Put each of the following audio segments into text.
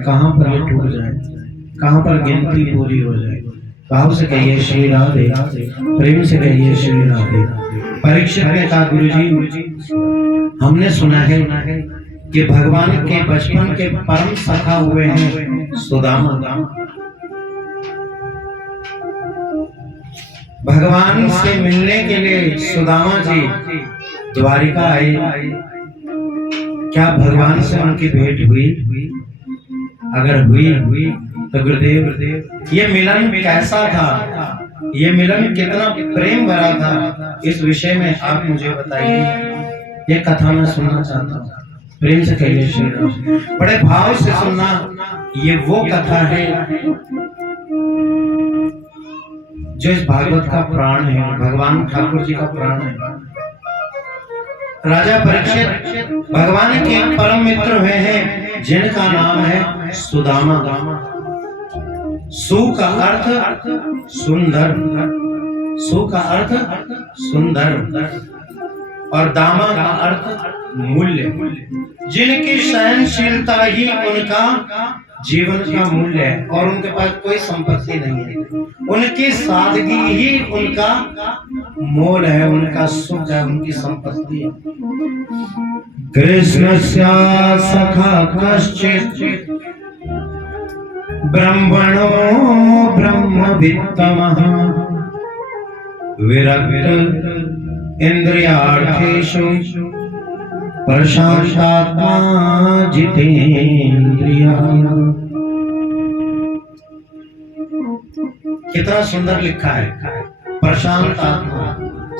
कहाँ पर ये टूट जाए, कहाँ पर गिनती पूरी हो जाए। भाव से कहिए श्री राधे, प्रेम से कहिए श्री राधे। परीक्षित ने कहा गुरुजी, हमने सुना है कि भगवान के बचपन के परम सखा हुए हैं सुदामा। भगवान से मिलने के लिए सुदामा जी द्वारिका आए। क्या भगवान से उनकी भेंट हुई? अगर हुई तो गुरुदेव ये मिलन कैसा था, ये मिलन कितना प्रेम भरा था, इस विषय में आप मुझे बताइए। ये कथा मैं सुनना चाहता हूँ। प्रेम से कहिए श्री राम। बड़े भाव से सुनना। ये वो कथा है जो इस भागवत का प्राण है, भगवान ठाकुर जी का प्राण है। राजा परीक्षित भगवान के परम मित्र हुए हैं जिनका नाम है सुदामा। सु का अर्थ सुंदर, सु का अर्थ सुंदर और दामा का अर्थ मूल्य। जिनकी सहनशीलता ही उनका जीवन का मूल्य है और उनके पास कोई संपत्ति नहीं है। उनकी सादगी ही उनका मोल है, उनका सुख है, उनकी संपत्ति है। कृष्णस्य सखा कश्चित् ब्रह्मणो ब्रह्मवित्तमः विरक्त इंद्रियार्थेषु प्रशांतात्मा जितेन्द्रियः। कितना सुंदर लिखा है। प्रशांत आत्मा,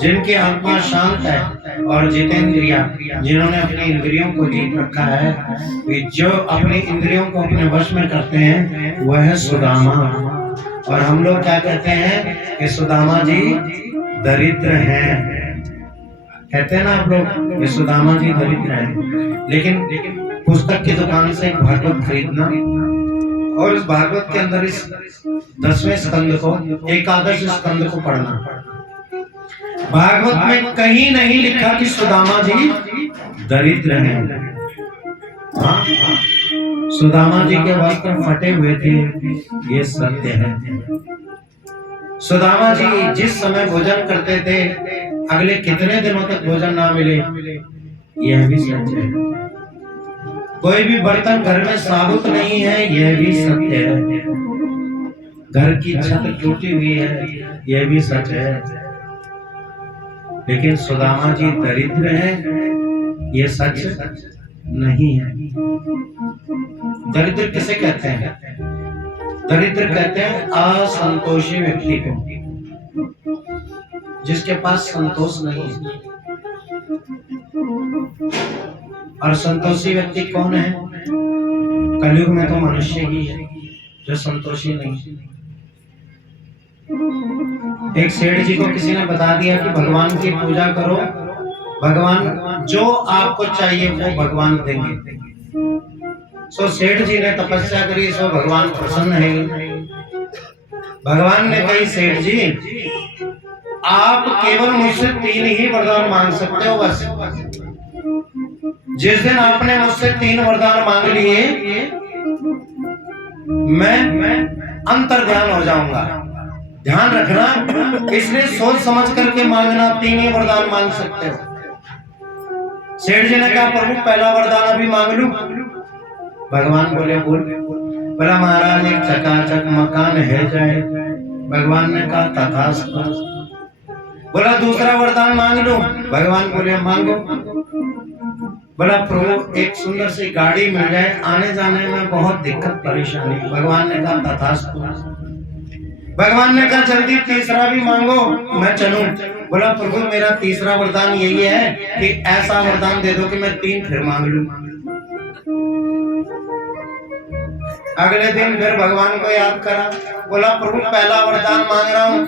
जिनकी आत्मा शांत है, और जितेंद्रिया, जिन्होंने अपनी इंद्रियों को जीत रखा है। जो अपनी इंद्रियों को अपने वश में करते हैं वह है सुदामा। और हम लोग क्या कहते हैं कि सुदामा जी दरिद्र हैं। कहते हैं ना आप लोग कि सुदामा जी दरिद्र हैं। लेकिन पुस्तक की दुकान से एक भागवत खरीदना और इस भागवत के अंदर इस 10वें स्कंद को, एकादश स्कंद को पढ़ना। भागवत में कहीं नहीं लिखा कि सुदामा जी दरिद्र हैं। हाँ, सुदामा जी के वस्त्र फटे हुए थे, ये सत्य है। सुदामा जी जिस समय भोजन करते थे अगले कितने दिनों तक भोजन ना मिले, यह भी सत्य है। कोई भी बर्तन घर में साबुत नहीं है, यह भी सत्य है। घर की छत टूटी हुई है, यह भी सच है। लेकिन सुदामा जी दरिद्र हैं, ये सच नहीं है। दरिद्र किसे कहते हैं? दरिद्र कहते हैं असंतोषी व्यक्ति को, जिसके पास संतोष नहीं है। और संतोषी व्यक्ति कौन है? कलयुग में तो मनुष्य ही है जो संतोषी नहीं है। एक सेठ जी को किसी ने बता दिया कि भगवान की पूजा करो, भगवान जो आपको चाहिए वो भगवान देंगे। सो सेठ जी ने तपस्या करी, सो भगवान प्रसन्न है। भगवान ने कही सेठ जी आप केवल मुझसे 3 ही वरदान मांग सकते हो बस। जिस दिन आपने मुझसे 3 वरदान मांग लिए मैं अंतर्ध्यान हो जाऊंगा। ध्यान रखना, इसलिए सोच समझ करके मांगना। 3 ही वरदान मांग सकते हो। सेठ जी ने कहा प्रभु पहला वरदान अभी मांग लूं? भगवान बोले बोल। बोला महाराज एक चकाचक मकान है जाए। भगवान ने कहा तथास्तु। बोला दूसरा वरदान मांग लूं? भगवान बोले मांगो। बोला प्रभु एक सुंदर सी गाड़ी मिल जाए, आने जाने में बहुत दिक्कत परेशानी। भगवान ने कहा तथास्तु। भगवान ने कहा जल्दी तीसरा भी मांगो, मैं चलूं। बोला प्रभु मेरा तीसरा वरदान यही है कि ऐसा वरदान दे दो कि मैं 3 फिर मांग लूं। अगले दिन फिर भगवान को याद करा। बोला प्रभु पहला वरदान मांग रहा हूँ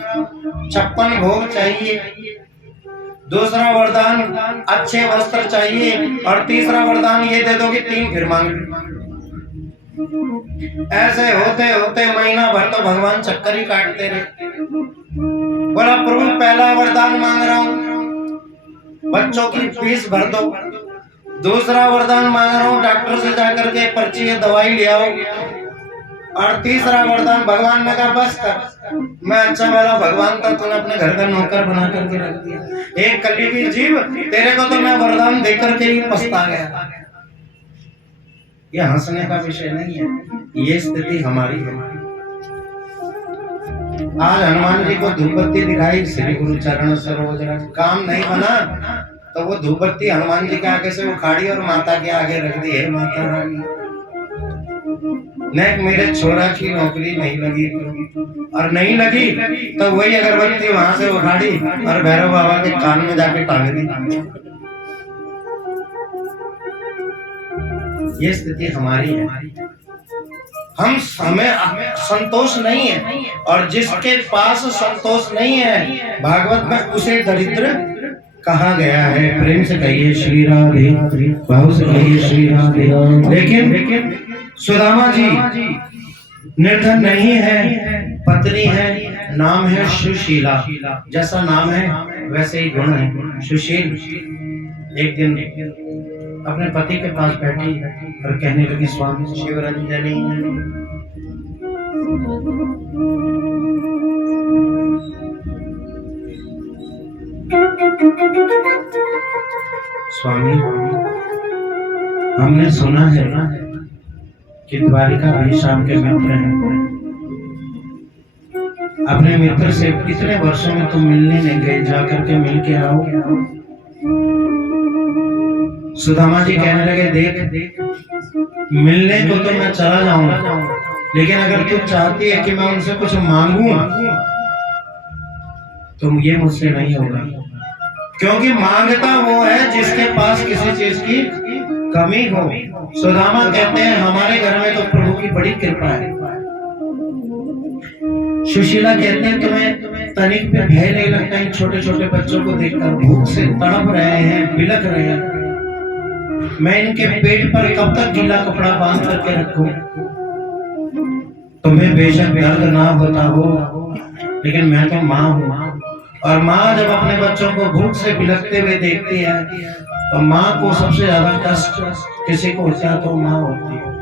56 भोग चाहिए, दूसरा वरदान अच्छे वस्त्र चाहिए, और तीसरा वरदान ये दे दो कि 3 फिर मांग लूं। ऐसे होते होते महीना भर तो भगवान चक्कर ही काटते रहे। बोला प्रभु पहला वरदान मांग रहा हूँ बच्चों की फीस भर दो। दूसरा वरदान मांग रहा हूँ, डॉक्टर से जाकर के पर्ची या दवाई ले आओ। और तीसरा वरदान भगवान ने कहा बस कर, मैं अच्छा वाला भगवान था, तूने अपने घर का नौकर बना करके रख दिया। एक कलयुगी जीव, तेरे को तो मैं वरदान देकर के ही पछता गया। ये हंसने का विषय नहीं है, ये स्थिति हमारी है। आज हनुमान जी को धूपबत्ती दिखाई, श्री गुरु चरण सरोज रज, काम नहीं बना तो वो धूपबत्ती हनुमान जी के आगे से उखाड़ी और माता के आगे रख दी। हे माता रानी, नेक मेरे छोरा की नौकरी नहीं लगी, और नहीं लगी तो वही अगरबत्ती वहां से उखाड़ी और भैरव बाबा के कान में जाके टांग दी। ये स्थिति हमारी है। हमें संतोष नहीं है, और जिसके पास संतोष नहीं है भागवत में उसे दरिद्र कहा गया है। प्रेम से कहिए श्री राधे, भाव से कहिए श्री राधे। लेकिन सुदामा जी निर्धन नहीं है, पत्नी है, नाम है सुशीला। जैसा नाम है वैसे ही गुण है, सुशील। एक दिन अपने पति के पास बैठी और कहने लगी, स्वामी शिवरंजनी, स्वामी हमने सुना है कि द्वारिका भी शाम के मित्र हैं। अपने मित्र से कितने वर्षों में तुम मिलने नहीं गए, जाकर के मिल के आओ। सुदामा जी कहने लगे, देख मिलने को तो मैं चला जाऊंगा, लेकिन अगर तू चाहती है कि मैं उनसे कुछ मांगू तो ये मुझसे नहीं होगा, क्योंकि मांगता वो है जिसके पास किसी चीज की कमी हो। सुदामा कहते हैं, हमारे घर में तो प्रभु की बड़ी कृपा है। सुशीला कहते हैं, तुम्हें तनिक पे भय नहीं लगता इन छोटे छोटे बच्चों को देखकर? भूख से तड़प रहे हैं, बिलख रहे हैं, मैं इनके पेट पर कब तक गीला कपड़ा बांध करके रखूं? तुम्हें बेशक दर्द ना होता हो, लेकिन मैं तो माँ हूँ, और माँ जब अपने बच्चों को भूख से बिलखते हुए देखती है तो माँ को सबसे ज्यादा कष्ट किसी को होता है तो माँ होती है।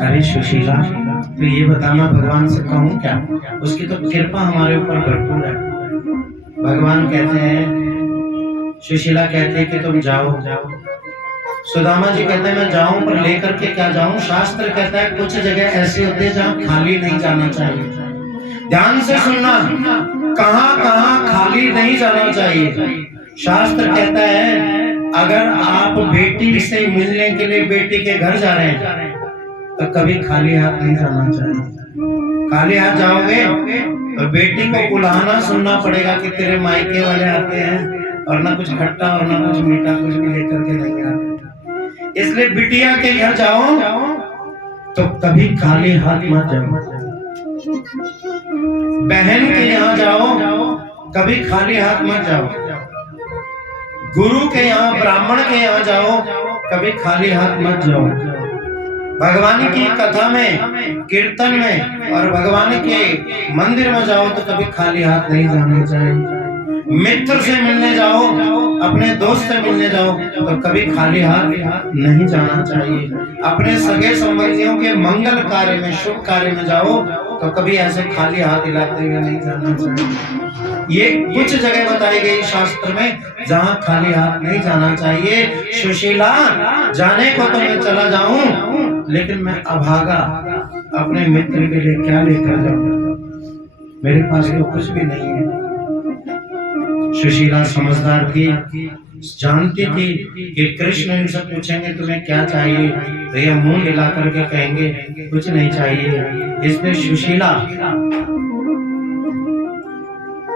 अरे सुशीला, तो ये बताना भगवान से कहूँ क्या? उसकी तो कृपा हमारे ऊपर भरपूर है। भगवान कहते हैं, सुशीला कहते हैं कि तुम जाओ। सुदामा जी कहते हैं, मैं जाऊं पर लेकर के क्या जाऊं? शास्त्र कहता है कुछ जगह ऐसी होती है जहाँ खाली नहीं जाना चाहिए। ध्यान से सुनना, कहाँ कहाँ खाली नहीं जाना चाहिए। शास्त्र कहता है, अगर आप बेटी से मिलने के लिए बेटी के घर जा रहे हैं तो कभी खाली हाथ नहीं जाना चाहिए। खाली हाथ जाओगे तो बेटी को बुलाना सुनना पड़ेगा कि तेरे मायके वाले आते हैं, और ना कुछ खट्टा और ना कुछ मीठा कुछ भी लेकर के नहीं आते। इसलिए बिटिया के घर जाओ तो कभी खाली हाथ मत जाओ। बहन के यहाँ जाओ कभी खाली हाथ मत जाओ। गुरु के यहाँ, ब्राह्मण के यहाँ जाओ कभी खाली हाथ मत जाओ। भगवान की कथा में, कीर्तन में और भगवान के मंदिर में जाओ तो कभी खाली हाथ नहीं जाना चाहिए। मित्र से मिलने जाओ, अपने दोस्त से मिलने जाओ तो कभी खाली हाथ नहीं जाना चाहिए। अपने सगे संबंधियों के मंगल कार्य में, शुभ कार्य में जाओ तो कभी ऐसे खाली हाथ हिलाते हुए नहीं जाना चाहिए। ये कुछ जगह बताई गई शास्त्र में जहाँ खाली हाथ नहीं जाना चाहिए। सुशीला, जाने को तो मैं चला जाऊं, लेकिन मैं अभागा अपने मित्र के लिए क्या लेकर जाऊं? मेरे पास तो कुछ भी नहीं है। सुशीला समझदार थी, जानती थी कि कृष्ण इनसे पूछेंगे तुम्हें क्या चाहिए तो ये मुंह हिला करके कहेंगे कुछ नहीं चाहिए। इसलिए सुशीला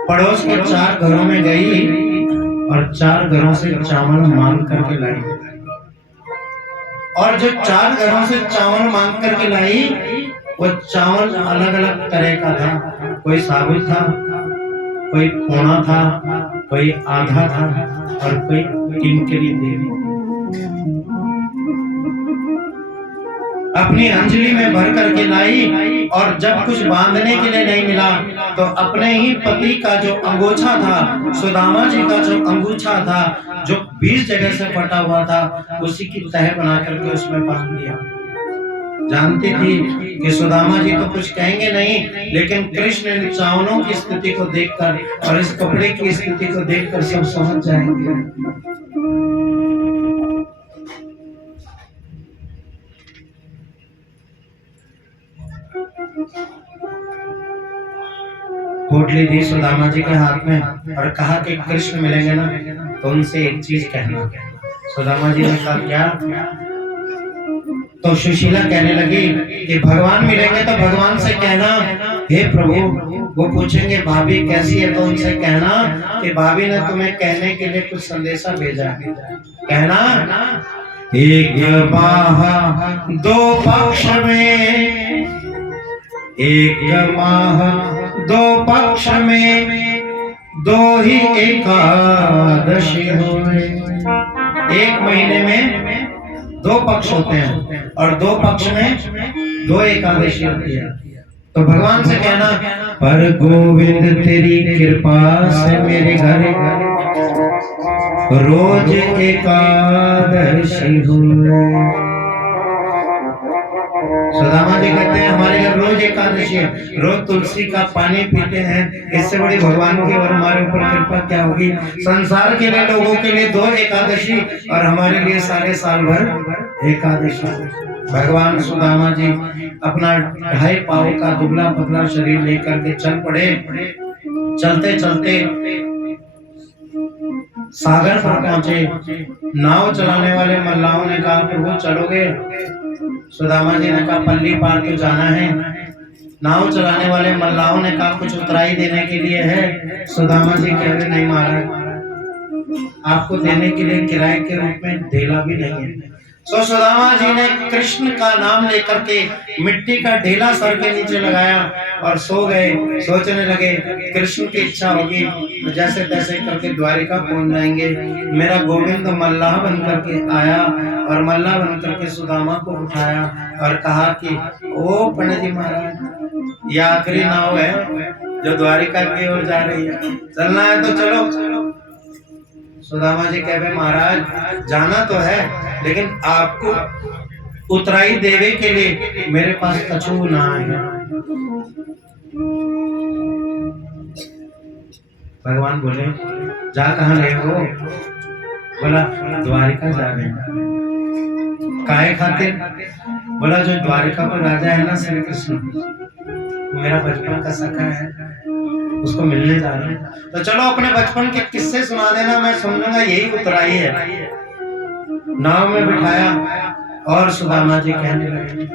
पड़ोस के 4 घरों में गई और 4 घरों से चावल मांग करके लाई। और जो 4 घरों से चावल मांग करके लाई, वो चावल अलग अलग तरह का था। कोई साबुत था, कोई पौना था, कोई आधा था और कोई किंकरी देवी। अपनी अंजलि में भर करके लाई, और जब कुछ बांधने के लिए नहीं मिला तो अपने ही पति का जो अंगूछा था, सुदामा जी का जो अंगूछा था, जो 20 जगह से फटा हुआ था, उसी की तह बना करके उसमें बांध दिया। जानती थी कि सुदामा जी तो कुछ कहेंगे नहीं, लेकिन कृष्ण इन चावलों की स्थिति को देखकर और इस कपड़े की स्थिति को देखकर सब समझ जाएंगे। पोटली दी सुदामा जी के हाथ में और कहा कि कृष्ण मिलेंगे ना तो उनसे एक चीज कहना। सुदामा जी ने कहा क्या? तो सुशीला कहने लगी कि भगवान मिलेंगे तो भगवान से कहना, हे प्रभु वो पूछेंगे भाभी कैसी है, तो उनसे कहना कि भाभी ने तुम्हें कहने के लिए कुछ संदेशा भेजा है। कहना एक माह दो पक्ष में, एक माह दो पक्ष में दो ही एकादशी हुए। एक महीने में 2 पक्ष होते हैं और 2 पक्ष में 2 एकादशी होती है। तो भगवान से कहना, पर गोविंद तेरी कृपा से मेरे घर रोज एकादशी हुए। सुदामा जी कहते हैं हमारे घर रोज एकादशी है, रोज तुलसी का पानी पीते हैं, इससे बड़ी भगवान की और हमारे ऊपर कृपा क्या होगी। संसार के लिए लोगों के लिए 2 एकादशी और हमारे लिए सारे साल भर एकादशी। भगवान सुदामा जी अपना 2.5 पाव का दुबला पतला शरीर लेकर के चल पड़े। चलते चलते सागर पर पहुंचे। नाव चलाने वाले मल्लाहों ने कहा प्रभु चलोगे? सुदामा जी ने कहा पल्ली पार के जाना है। नाव चलाने वाले मल्लाहों ने कहा कुछ उतराई देने के लिए है। सुदामा जी कह रहे नहीं महाराज, आपको देने के लिए किराए के रूप में ढेला भी नहीं है। तो सुदामा जी ने कृष्ण का नाम लेकर के मिट्टी का ढेला सर के नीचे लगाया और सो गए। सोचने लगे कृष्ण की इच्छा होगी तो जैसे तैसे करके द्वारिका पहुंच जाएंगे। मेरा गोविंद मल्लाह बन करके आया और मल्लाह बन करके सुदामा को उठाया और कहा कि ओ पंडित जी महाराज, यह आखिरी नाव है जो द्वारिका की ओर जा रही है, चलना है तो चलो। सुदामा जी कह रहे महाराज जाना तो है, लेकिन आपको उतराई देवे के लिए मेरे पास कछु ना है। भगवान बोले जा कहाँ रहे हो? बोला द्वारिका जा रहे हैं। काहे खातिर? बोला जो द्वारिका पर राजा है ना श्री कृष्ण, मेरा बचपन का सखा है, उसको मिलने जा रहे हैं। तो चलो अपने बचपन के किस्से सुना देना, मैं सुन लूंगा, यही उतराई है। नाव में बिठाया और सुदामा जी कहने लगे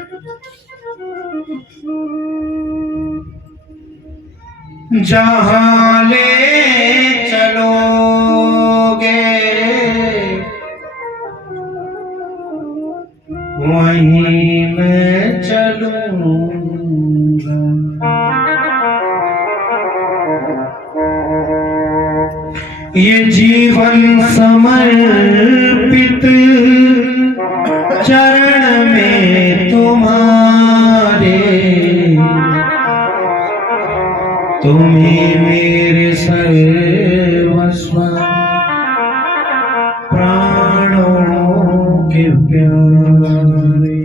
जहां ले चलोगे वहीं मैं चलूंगा। ये जीवन समर्पित चरण में तुम्हारे, तुम्हें मेरे सर्वस्व प्राणों के प्यारे।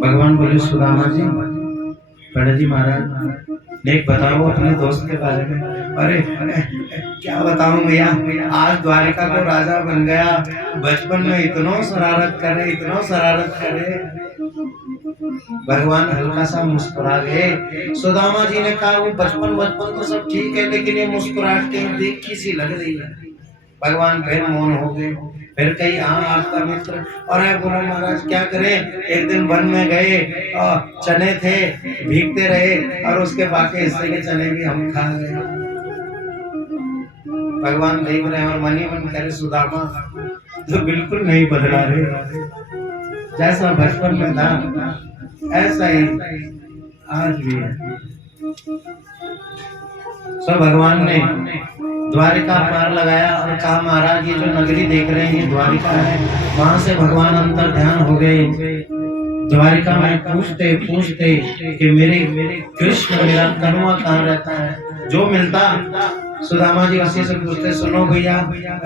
भगवान बोले सुदामा जी, पंडित जी महाराज एक बताओ अपने दोस्त के बारे में। अरे क्या बताऊं भैया, आज द्वारिका को राजा बन गया, बचपन में इतना शरारत करे, इतना शरारत करे। भगवान हल्का सा मुस्कुरा गए। सुदामा जी ने कहा वो बचपन तो सब ठीक है, लेकिन ये मुस्कुराहट के देख किसी लग रही है। भगवान फिर मौन हो गए। फिर कही हाँ आपका मित्र। और बोला महाराज क्या करें, एक दिन वन में गए और चने थे, भीगते रहे और उसके बाकी हिस्से के चने भी हम खा गए। भगवान देख रहे हैं और मन ही मन करे सुदामा तो बिल्कुल नहीं बदला रे, जैसा बचपन में था ऐसा ही आज भी है। सब भगवान ने द्वारिका पार लगाया और कहा महाराज ये जो नगरी देख रहे हैं ये द्वारिका है। वहां से भगवान अंतर ध्यान हो गए। द्वारिका में पूछते पूछते कि मेरे कृष्ण मेरा कन्वा कहाँ रहता है। जो मिलता सुदामा जी उसी से पूछते, सुनो भैया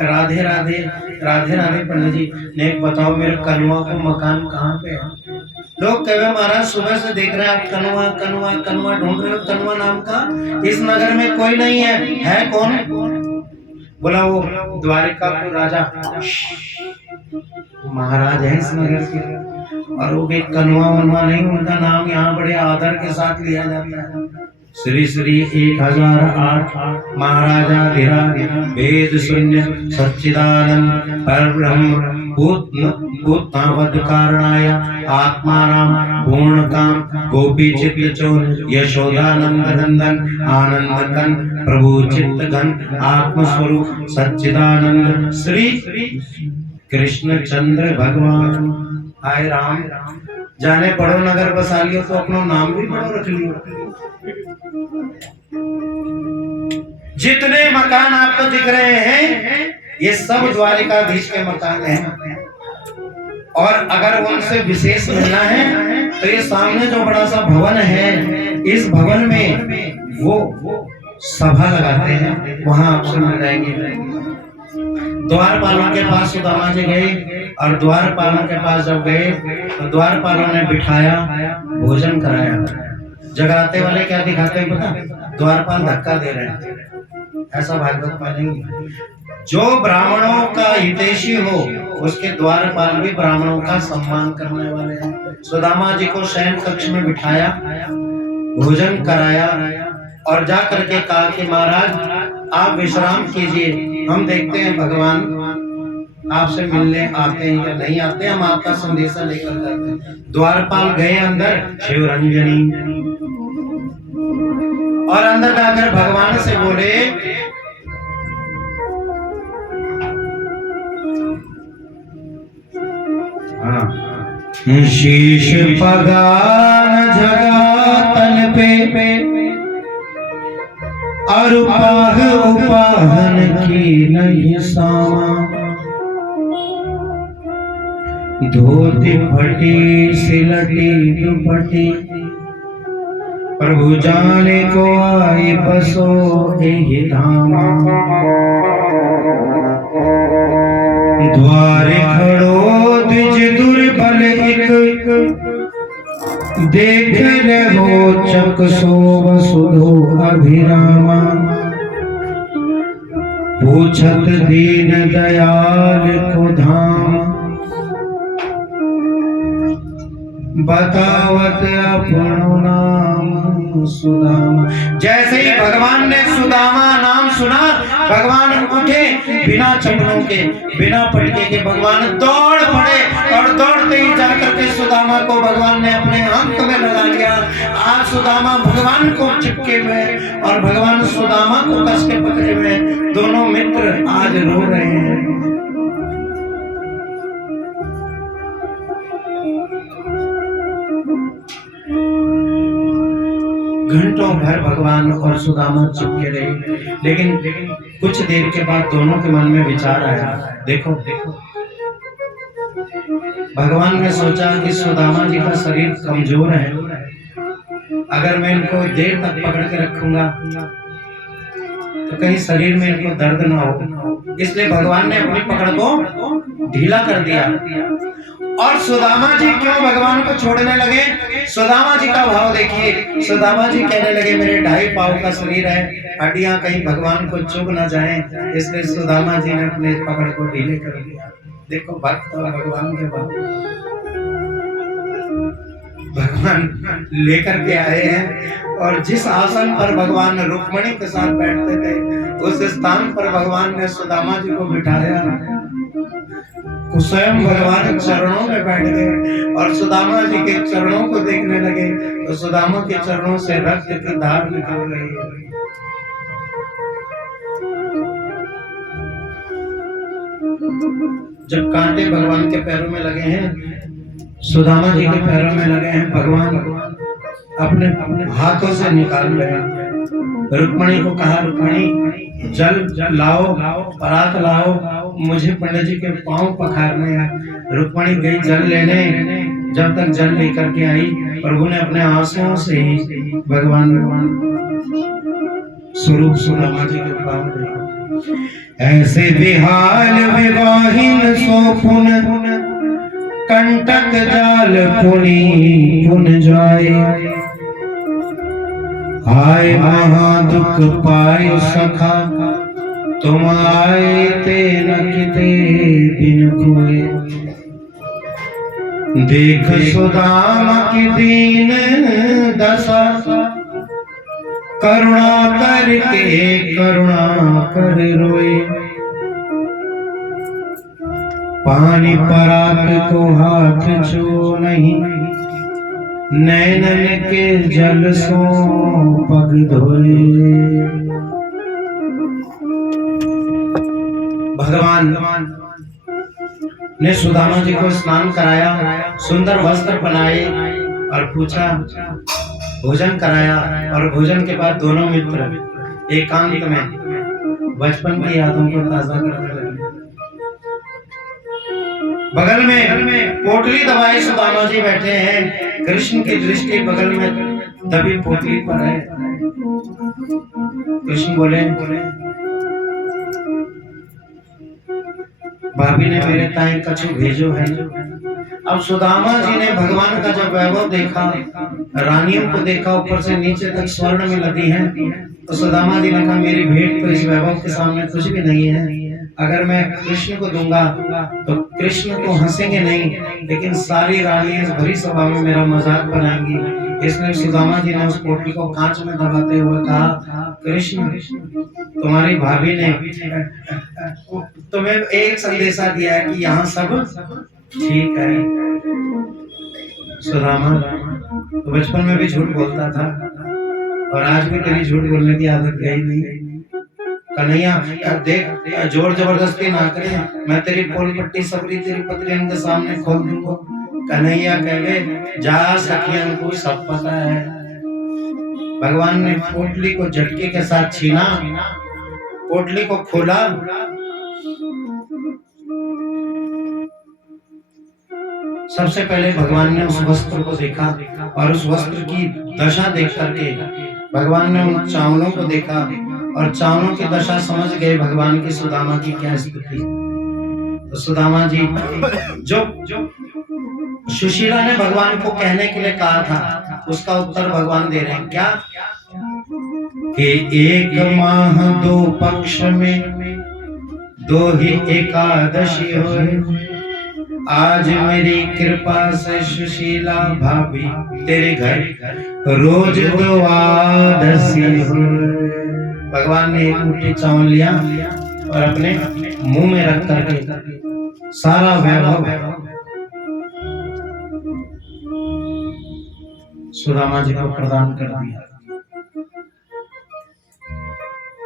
राधे राधे राधे राधे पंडित जी ने बताओ मेरे कन्वा को मकान कहाँ पे है। लोग कहे महाराज सुबह से देख रहे हैं आप कन्वा कन्वा कन्वा ढूंढ रहे हो, कन्वा नाम का इस नगर में कोई नहीं है कौन? बोला वो द्वारिका को राजा महाराज है इस नगर के, और वो भी कन्वा वनवा नहीं, उनका नाम यहाँ बड़े आदर के साथ लिया जाता है। श्री श्री 1008 महाराजा धीराज वेद शून्य सच्चिदानंद परब्रह्म भूतावद कारणाय आत्माराम पूर्ण काम गोपी चित्त चोर यशोदानंद नंदन आनंद कन प्रभु चित्त घन आत्मस्वरूप सच्चिदानंद श्री कृष्ण चंद्र भगवान। आए राम जाने बड़ो नगर बसा लियो तो अपना नाम भी बड़ो रख लियो। जितने मकान आपको दिख रहे हैं ये सब द्वारिकाधीश के मकान हैं, और अगर उनसे विशेष मिलना है तो ये सामने जो बड़ा सा भवन है इस भवन में वो सभा लगाते हैं, वहां आपसे मिल जाएंगे। द्वारपालों के पास सुदामा जी गए और द्वारपालों के पास जब गए तो द्वारपालों ने बिठाया भोजन कराया। जगराते वाले क्या दिखाते हैं पता? द्वारपाल धक्का दे रहे हैं, ऐसा भागवत में नहीं। जो ब्राह्मणों का हितैषी हो उसके द्वारपाल भी ब्राह्मणों का सम्मान करने वाले हैं। सुदामा जी को शयन कक्ष में बिठाया, भोजन कराया और जा करके कहा कि महाराज आप विश्राम कीजिए, हम देखते हैं भगवान आपसे मिलने आते हैं या नहीं आते, हम आपका संदेशा लेकर जाते हैं। द्वारपाल गए अंदर शिवरंजनी, और अंदर जाकर भगवान से बोले शीश पगान जगा तल पे और उपाहन की नहीं सामा, धोती फटी सिलटी दुपटी प्रभु जाने को आई बसो यही धामा। द्वारे खड़ो द्विज दुर्बल एक देख रहो चक सो वसुधो अभिरामा, पूछत दीन दयाल को धाम बतावत अपनो नाम सुदामा। जैसे ही भगवान ने सुदामा नाम सुना भगवान उठे, बिना चपलों के बिना पटके के भगवान दौड़ पड़े, और दौड़ते ही जाकर के सुदामा को भगवान ने अपने अंक में लगा लिया। आज सुदामा भगवान को चिपके हुए और भगवान सुदामा को कस के पकड़े हुए, दोनों मित्र आज रो रहे हैं। घंटों भर भगवान और सुदामा चिपके रहे, लेकिन कुछ देर के बाद दोनों के मन में विचार आया। देखो भगवान ने सोचा कि सुदामा जी का शरीर कमजोर है, अगर मैं इनको देर तक पकड़ के रखूंगा तो कहीं शरीर में इनको दर्द ना हो, इसलिए भगवान ने अपनी पकड़ को ढीला कर दिया। और सुदामा जी क्यों भगवान को छोड़ने लगे? सुदामा जी का भाव देखिए। सुदामा जी कहने लगे मेरे 2.5 पाँव का शरीर है, हड्डियां कहीं भगवान को चुभ ना जाएं, इसलिए सुदामा जी ने अपने पकड़ को ढीले कर दिया। देखो भक्त और भगवान के भाव। भगवान लेकर के आए हैं, और जिस आसन पर भगवान रुक्मणी के साथ बैठते थे उस स्थान पर भगवान ने सुदामा जी को बिठाया। स्वयं भगवान चरणों में बैठ गए और सुदामा जी के चरणों को देखने लगे तो सुदामा के चरणों से रक्त की धार निकल रही है। जब कांटे भगवान के पैरों में लगे हैं, सुदामा जी के पैरों में लगे हैं, भगवान अपने हाथों से निकाल रहे हैं। रुक्मणी को कहा, रुक्मणी जल लाओ, परात लाओ, मुझे पंडित जी के पांव पखारने हैं। रुक्मणी गई जल लेने, जब तक जल लेकर के आई, प्रभु ने अपने आंसुओं से ही भगवान स्वरूप सुदामा जी के पांव देखा। ऐसे बेहाल विवाहिन सो पुन, कंटक जाल पुनि पुन जाए। आए महा दुख पाए सखा, तुम आए ते न किते दिन खोए। देख सुदामा की दीन दशा, करुणा करके करुणा कर रोए। पानी परात को हाथ छो नहीं, नैनन के जल सो पग धोए। भगवान ने सुदामा जी को स्नान कराया, सुंदर वस्त्र बनाए और पूछा, भोजन कराया। और भोजन के बाद दोनों मित्र एकांत में बचपन की यादों को ताजा करने लगे। बगल में पोटली दबाए सुदामा जी बैठे हैं, कृष्ण की दृष्टि बगल में दबी पोटली पर है। कृष्ण बोले, भाभी ने मेरे ताई कछु भेजो है। अब सुदामा जी ने भगवान का जब वैभव देखा, रानियों को देखा, ऊपर से नीचे तक स्वर्ण में लदी है, तो सुदामा जी ने कहा, मेरी भेंट तो इस वैभव के सामने कुछ भी नहीं है। अगर मैं कृष्ण को दूंगा तो कृष्ण तो हंसेंगे नहीं, लेकिन सारी रानियां भरी सभा में मेरा मजाक बनाएंगी। इसलिए सुदामा जी ने उस पोटली को कांच में दबाते हुए कहा, कृष्ण, तुम्हारी भाभी ने तुम्हें एक संदेशा दिया है कि यहाँ सब ठीक है। सुदामा तो बचपन में भी झूठ बोलता था और आज भी तेरी झूठ बोलने की आदत गई नहीं। कन्हैया देख, जोर जबरदस्ती ना करे, मैं तेरी पोल पट्टी सबरी तेरी पत्रियों के सामने खोल दूंगा। कन्हैया कहे, जा सखियन को सब पता है। भगवान ने पोटली को झटके के साथ छीना, पोटली को खोला, सबसे पहले भगवान ने उस वस्त्र को देखा और उस वस्त्र की दशा देख करके भगवान ने उन चावलों को देखा और चावलों की दशा समझ गए भगवान की सुदामा की क्या स्थिति। तो सुदामा जी जो सुशीला ने भगवान को कहने के लिए कहा था, उसका उत्तर भगवान दे रहे हैं। क्या कि एक माह दो पक्ष में दो ही एकादशी हो, आज मेरी कृपा से सुशीला भाभी तेरे घर रोज द्वादशी हो। भगवान ने एक मुट्ठी चावल लिया और अपने मुंह में रख करके सारा वैभव सुदामा जी को प्रदान कर दिया।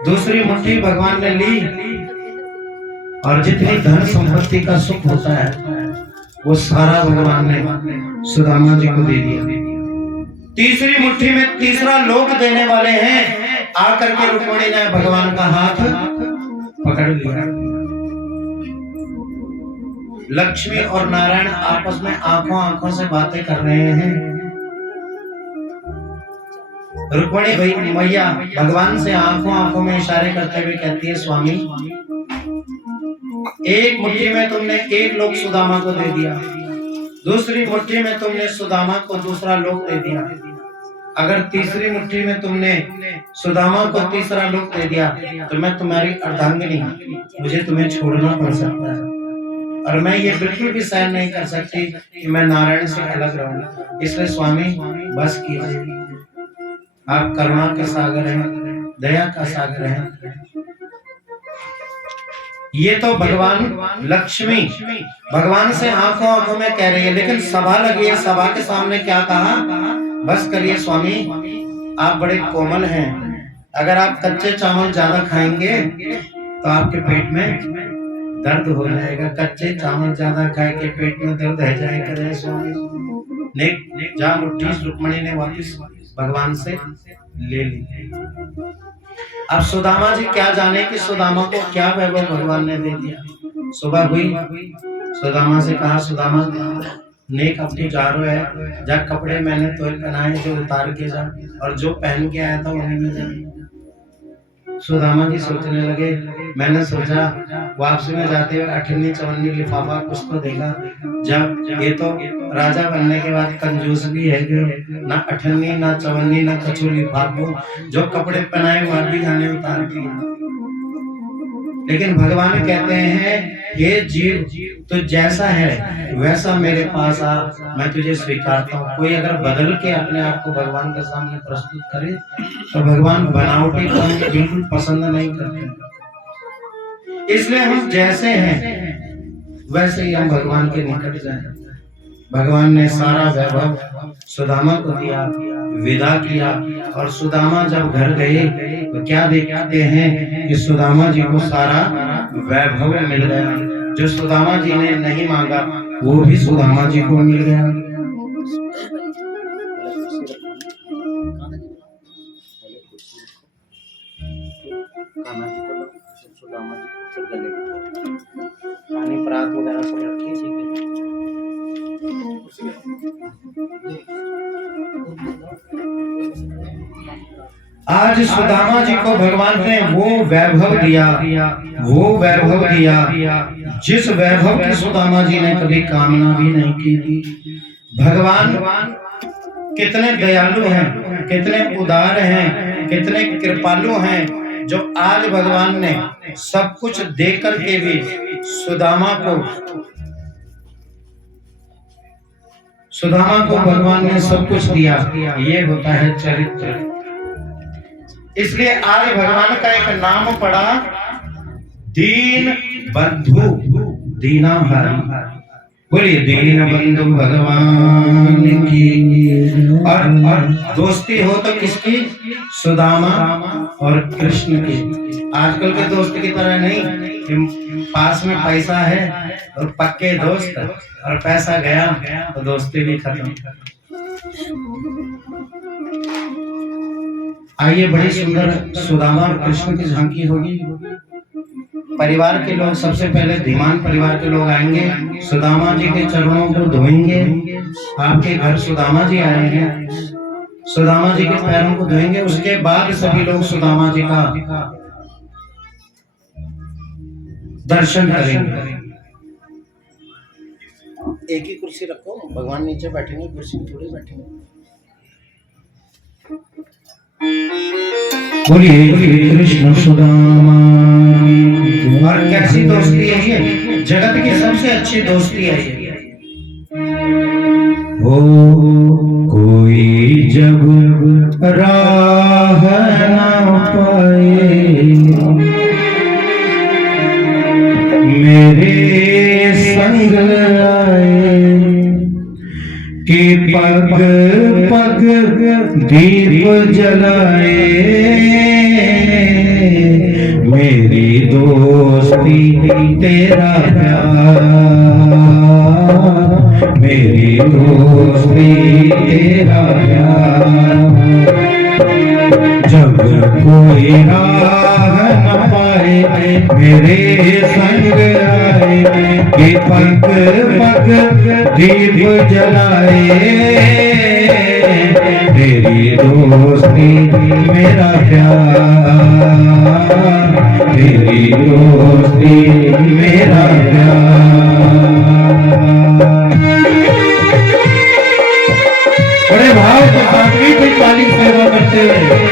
दूसरी मुट्ठी भगवान ने ली और जितनी धन संपत्ति का सुख होता है वो सारा भगवान ने सुदामा जी को दे दिया। तीसरी मुट्ठी में तीसरा लोक देने वाले हैं, आकर के रुक्मिणी ने भगवान का हाथ पकड़ लिया। लक्ष्मी और नारायण आपस में आंखों आंखों से बातें कर रहे हैं। रुक्मिणी भाई मैया भगवान से आंखों आंखों में इशारे करते हुए कहती है, स्वामी एक मुट्ठी में तुमने एक लोक सुदामा को दे दिया, दूसरी मुट्ठी में तुमने सुदामा को दूसरा लोक दे दिया। अगर तीसरी मुट्ठी में तुमने सुदामा को तीसरा लोक दे दिया तो मैं तुम्हारी अर्धांगिनी, मुझे तुम्हें छोड़ना पड़ सकता है और मैं ये बिल्कुल भी सहन नहीं कर सकती कि मैं नारायण से अलग रहूं। इसलिए स्वामी बस कीजिए, आप करुणा के सागर हैं, दया का सागर हैं। ये तो भगवान लक्ष्मी भगवान से आंखों आंखों में कह रही है, लेकिन सभा लगी है, सभा के सामने क्या कहा, बस करिए स्वामी, आप बड़े कोमल हैं, अगर आप कच्चे चावल ज्यादा खाएंगे तो आपके पेट में दर्द हो जाएगा। कच्चे चावल ज्यादा खाए के पेट में दर्द है जाएगा। स्वामी ने जा मुट्ठी रुक्मिणी ने वापिस भगवान से ले ली। अब सुदामा जी क्या जाने कि सुदामा को क्या वैभव भगवान ने दे दिया। सुबह हुई, सुदामा से कहा, सुदामा नेक अपनी जारो है, जा कपड़े मैंने तो पहनाए जो उतार के जा, और जो पहन के आया था उन्हीं में जा। सुदामा जी सोचने लगे, मैंने सोचा वापसी में जाते हुए 58 लिफाफा कुछ तो देगा, जब ये तो राजा बनने के बाद कंजूस भी है, ना 58 ना 54 ना कछु लिफाफों, जो कपड़े पहनाए वह भी जाने उतार दिए। लेकिन भगवान कहते हैं, ये जीव तो जैसा है वैसा मेरे पास आ, मैं तुझे स्वीकारता हूँ। कोई अगर बदल के अपने आप को भगवान के सामने प्रस्तुत करे तो भगवान बनावटी को बिल्कुल पसंद नहीं करते। इसलिए हम जैसे हैं वैसे ही हम भगवान के निकट जाएं। भगवान ने सारा वैभव सुदामा को दिया, विदा किया, और सुदामा जब घर गए तो क्या देखते हैं कि सुदामा जी को सारा वैभव मिल गया। जो सुदामा जी ने नहीं मांगा वो भी सुदामा जी को मिल गया। पानी परात वगैरह सब रखिए। आज सुदामा जी को भगवान ने वो वैभव दिया, वो वैभव दिया जिस वैभव की सुदामा जी ने कभी कामना भी नहीं की थी। भगवान कितने दयालु हैं, कितने उदार हैं, कितने कृपालु हैं, जो आज भगवान ने सब कुछ देकर के भी सुदामा को भगवान ने सब कुछ दिया। ये होता है चरित्र। इसलिए आज भगवान का एक नाम पड़ा, दीन बंधु दीनाहारी। बोलिए दीन बंधु भगवान की। और दोस्ती हो तो किसकी? सुदामा और कृष्ण की। आजकल के दोस्त की तरह नहीं कि पास में पैसा है और पक्के दोस्त, और पैसा गया तो दोस्ती भी खत्म। आइए, बड़ी सुंदर सुदामा और कृष्ण की झांकी होगी। परिवार के लोग, सबसे पहले धीमान परिवार के लोग आएंगे, सुदामा जी के चरणों को धोएंगे। आपके घर सुदामा जी आए हैं, सुदामा जी के पैरों को धोएंगे। उसके बाद सभी लोग सुदामा जी का दर्शन करेंगे। एक ही कुर्सी रखो, भगवान नीचे बैठेंगे, कुर्सी में थोड़ी बैठेंगे। बोलिए कृष्ण सुदामा। और कैसी दोस्ती है ये? जगत की सबसे अच्छी दोस्ती है ये। हो कोई जब राह न पाए, मेरे संग आए, कि पग पग दीप जलाए, मेरी दोस्ती तेरा प्यार, मेरी दोस्ती तेरा प्यार। जब कोई राह न पाए, मेरे संग आए, कि पग पग दीप जलाए, तेरी दोस्ती मेरा प्यार, तेरी दोस्ती मेरा प्यार। बड़े भाव के साथ भी ताली सेवा करते हैं।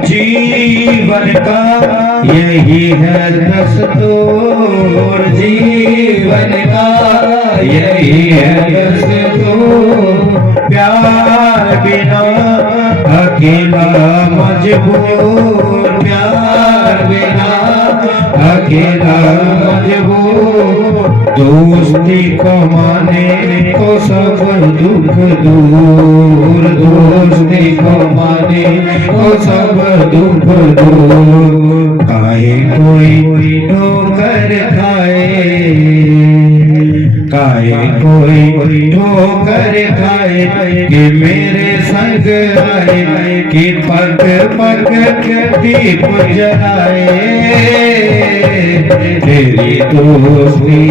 जीवन का यही है दस्तूर जीवन का, यही है दस्तूर। प्यार बिना अकेला मजबूर, प्यार बिना अकेला मजबूर। दोस्ती को माने को सब दुख दूर, दोस्ती को माने को सब दुख दूर। काहे कोई ठोकर खाए, काहे कोई ठोकर खाए कि मेरे संग आए, कि पग पग दीप जलाए। तेरी दोस्ती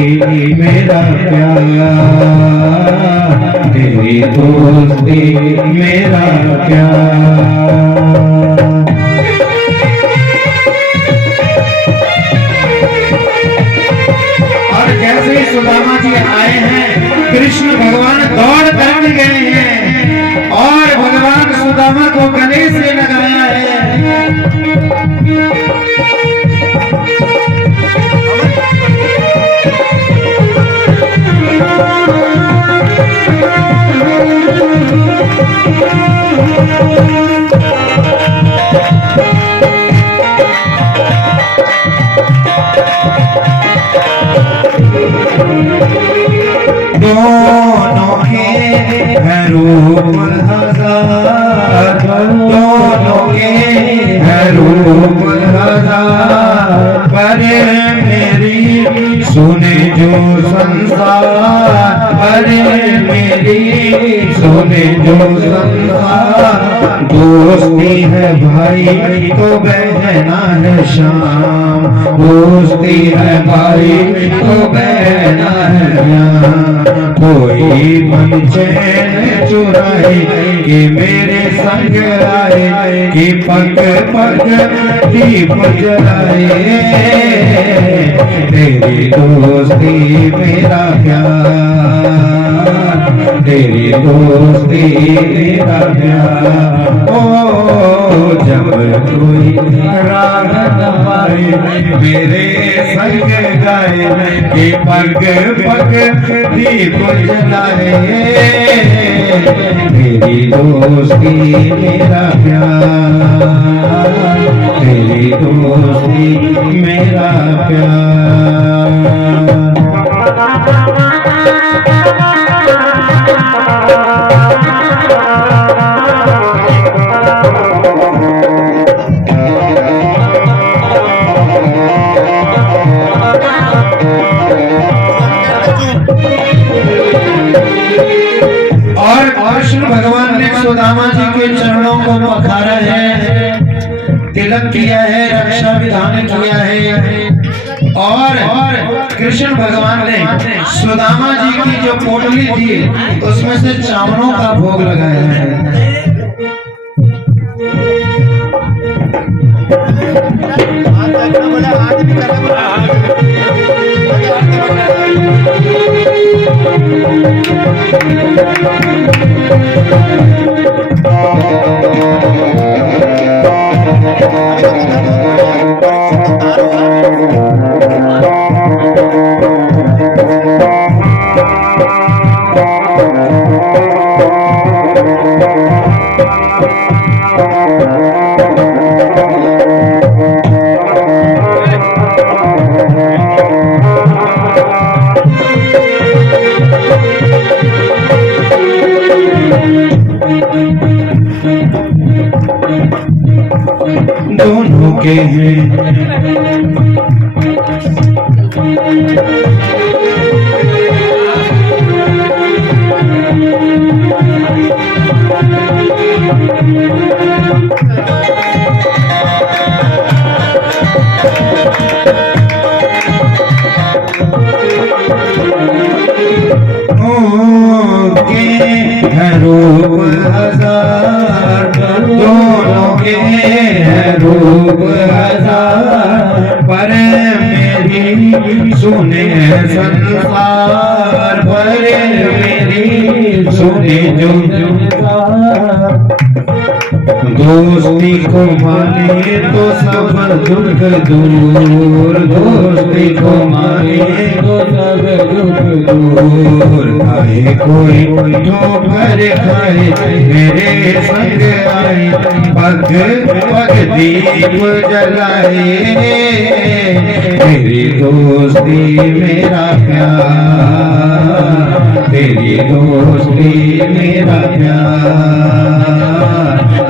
मेरा प्यार, तेरी दोस्ती मेरा प्यार। और जैसे ही सुदामा जी आए हैं, कृष्ण भगवान दौड़ कर गए हैं और भगवान सुदामा को गले से लगाया है। दोनों के हैं रूप हजार, दोनों के हैं रूप हजार। पर मेरी सुने जो संसार, पर मेरी सुने जो संसार। दोस्ती है भाई तो बहना है शाम, दोस्ती है भाई तो बहना है शाम। कोई मन चैन चुराए कि मेरे संग आए, कि पग पग दीप जलाए। तेरी दोस्ती मेरा प्यार, तेरी दोस्ती मेरा प्यार। ओ जब कोई राग गाए मेरे संग गाए, कि पग पग दीप जलाए। तेरी दोस्ती मेरा प्यार, तेरी दोस्ती मेरा प्यार। और कृष्ण भगवान ने सुदामा जी के चरणों को पखारा है, तिलक किया है, रक्षा विधान किया है। और कृष्ण भगवान ने सुदामा जी की जो पोटली थी उसमें से चावलों का भोग लगाया है। दोनों के हैं रूप हजार, दोनों के रूप हजार। पर मेरी सुने संसार, पर मेरी सुने जो दोस्ती को माने तो सब दुख दूर, दोस्ती को माने तो सब दुख दूर। खाए कोई ठोकर खाए मेरे संग आए, पग पग दीप जलाए। तेरी दोस्ती मेरा प्यार, तेरी दोस्ती मेरा प्यार,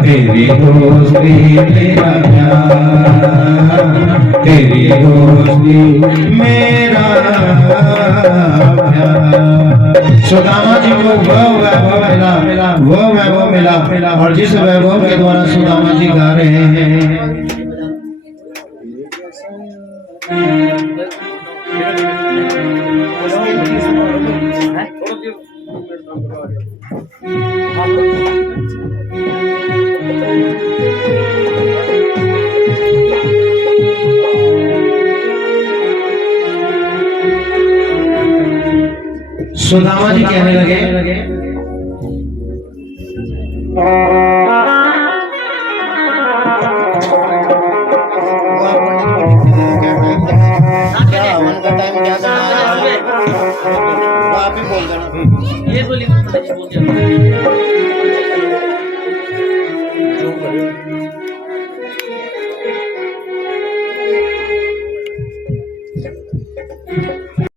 तेरी दोस्ती मेरा प्यार, तेरी दोस्ती मेरा प्यार। सुदामा जी को वो वैभव मिला, वो वैभव मिला, और जिस वैभव के द्वारा सुदामा जी गा रहे हैं। सुदामा जी कहने लगे, ये बोलिए